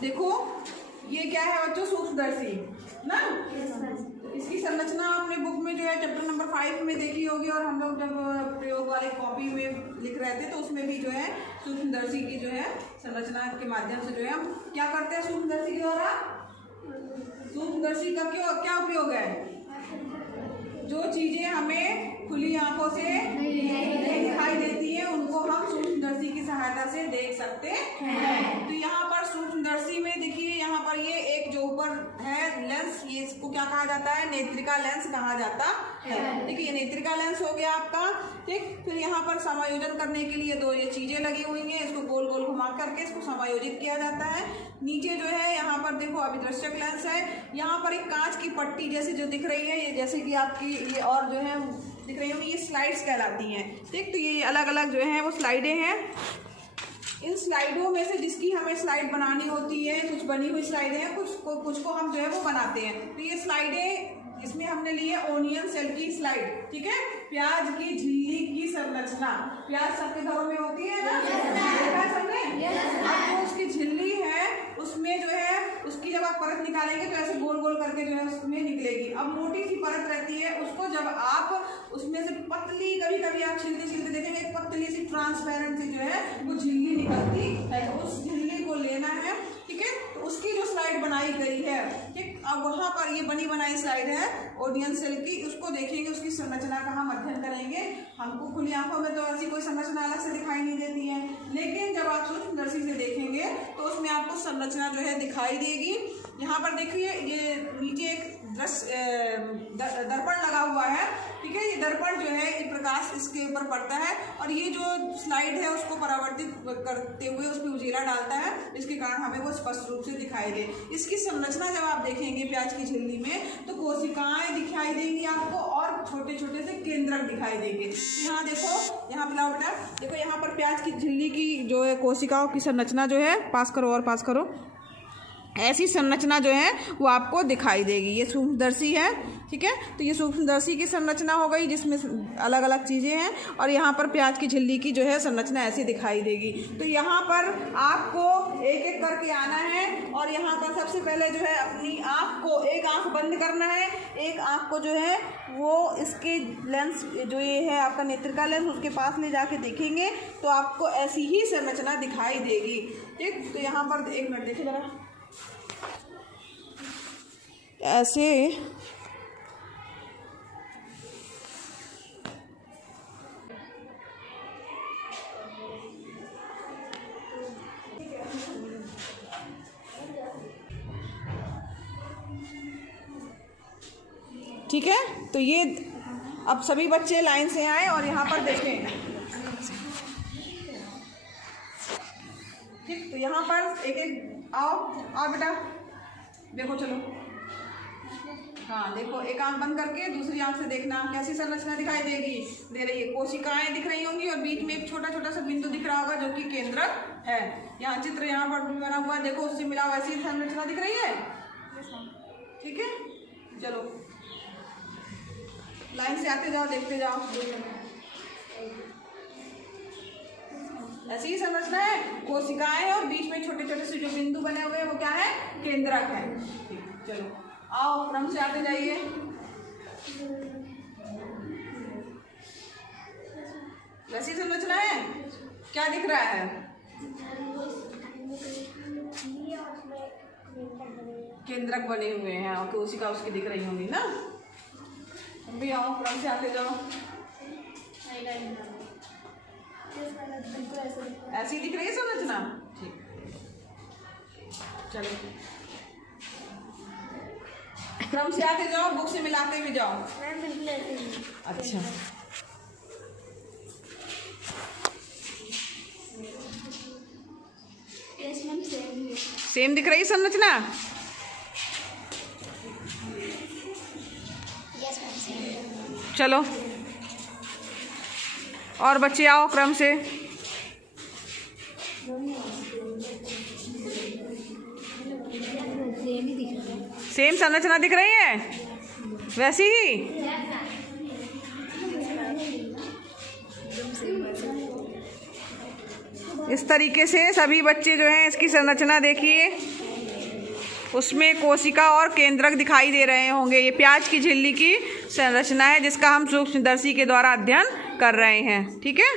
देखो ये क्या है बच्चों, सूक्ष्मदर्शी ना। इसकी संरचना आपने बुक में जो है चैप्टर नंबर 5 में देखी होगी, और हम लोग जब प्रयोग वाले कॉपी में लिख रहे थे तो उसमें भी जो है सूक्ष्मदर्शी की जो है संरचना के माध्यम से जो है हम क्या करते हैं सूक्ष्मदर्शी के द्वारा। सूक्ष्मदर्शी का क्या उपयोग है, जो चीजें हमें खुली आंखों से नहीं दिखाई देती हैं उनको हम सूक्ष्मदर्शी की सहायता से देख सकते हैं। तो यहाँ पर सूक्ष्मदर्शी में देखिए, यहाँ पर ये एक जो ऊपर है लेंस, ये इसको क्या कहा जाता है, नेत्रिका लेंस कहा जाता है। देखिए ये नेत्रिका लेंस हो गया आपका, ठीक। फिर यहाँ पर समायोजन करने के लिए दो ये चीजें लगी हुई हैं, इसको गोल गोल घुमा करके इसको समायोजित किया जाता है। नीचे जो है यहाँ पर देखो अभिदर्शक लेंस है, यहाँ पर एक कांच की पट्टी जैसे जो दिख रही है, ये जैसे कि आपकी ये और जो है दिख रही होंगी, ये स्लाइड्स कहलाती हैं, ठीक। तो ये अलग अलग जो है वो स्लाइडें हैं। इन स्लाइडों में से जिसकी हमें स्लाइड बनानी होती है, कुछ बनी हुई स्लाइडें हैं, कुछ को हम जो है वो बनाते हैं। तो ये स्लाइडें इसमें हमने ली है ओनियन सेल की स्लाइड, ठीक है। प्याज की झिल्ली की संरचना, प्याज सबके घरों में होती है ना, देखा है सबने। अब जो उसकी झिल्ली है उसमें जो है उसकी जब आप परत निकालेंगे तो ऐसे गोल गोल करके जो है उसमें निकलेगी। अब मोटी सी परत रहती है, उसको जब आप उसमें से पतली, कभी कभी आप छिलते छिलते देखेंगे पतली सी ट्रांसपेरेंट सी जो है वो झिल्ली निकलती है, तो उस झिल्ली को लेना है, ठीक है। तो उसकी जो स्लाइड बनाई गई है, ठीक। अब वहां पर ये बनी बनाई स्लाइड है ओनियन सेल की, उसको देखेंगे, उसकी संरचना का हम अध्ययन करेंगे। हमको खुली आंखों में तो ऐसी कोई संरचना अलग से दिखाई नहीं देती है, लेकिन जब आप सूक्ष्मदर्शी से देखेंगे तो उसमें आपको संरचना जो है दिखाई देगी। यहाँ पर देखिए ये नीचे एक दर्पण लगा हुआ है, ठीक है। ये दर्पण जो है ये प्रकाश इसके ऊपर पड़ता है और ये जो स्लाइड है उसको परावर्तित करते हुए उसमें उजेला डालता है, इसके कारण हमें वो स्पष्ट रूप से दिखाई दे। इसकी संरचना जब आप देखेंगे प्याज की झिल्ली में तो कोशिकाएं दिखाई देंगी आपको और छोटे छोटे से केंद्रक दिखाई देंगे। तो यहाँ देखो, यहाँ पिलाओ बेटा, देखो यहाँ पर प्याज की झिल्ली की जो है कोशिकाओं की संरचना जो है, पास करो और पास करो, ऐसी संरचना जो है वो आपको दिखाई देगी। ये सूक्ष्मदर्शी है, ठीक है। तो ये सूक्ष्मदर्शी की संरचना हो गई जिसमें अलग अलग चीज़ें हैं, और यहाँ पर प्याज की झिल्ली की जो है संरचना ऐसी दिखाई देगी। तो यहाँ पर आपको एक एक करके आना है और यहाँ पर सबसे पहले जो है अपनी आँख को, एक आँख बंद करना है, एक आँख को जो है वो इसके लेंस जो ये है आपका नेत्रिका लेंस उसके पास ले जाके देखेंगे तो आपको ऐसी ही संरचना दिखाई देगी, ठीक। तो यहाँ पर एक मिनट देखिए जरा, ऐसे ठीक है। तो ये अब सभी बच्चे लाइन से आए और यहाँ पर देखें, ठीक। तो यहाँ पर एक एक आओ बेटा, देखो चलो, हाँ देखो, एक आंख बंद करके दूसरी आंख से देखना कैसी संरचना दिखाई देगी, दे रही है। कोशिकाएं दिख रही होंगी और बीच में एक छोटा छोटा सा बिंदु दिख रहा होगा जो कि केंद्रक है। यहाँ चित्र यहाँ पर बना हुआ, देखो उससे मिला वैसी संरचना दिख रही है, ठीक है। चलो लाइन से आते जाओ, देखते जाओ, ऐसी ही संरचना है। कोशिकाएं और बीच में छोटे छोटे से जो बिंदु बने हुए हैं वो क्या है, केंद्रक है। चलो आओ क्रम से आते जाइए। वैसी संरचना है, क्या दिख रहा है, केंद्रक बने हुए हैं और कोशिका उसकी दिख रही होंगी ना। भी आओ क्रम से आते जाओ, ऐसी दिख रही है संरचना, ठीक। चलो क्रम से आते जाओ, बुक से मिलाते भी जाओ। अच्छा सेम दिख रही है संरचना, चलो और बच्चे आओ क्रम से। सेम संरचना दिख रही है, वैसी ही। इस तरीके से सभी बच्चे जो हैं इसकी संरचना देखिए। उसमें कोशिका और केंद्रक दिखाई दे रहे होंगे। ये प्याज की झिल्ली की संरचना है जिसका हम सूक्ष्मदर्शी के द्वारा अध्ययन कर रहे हैं। ठीक है।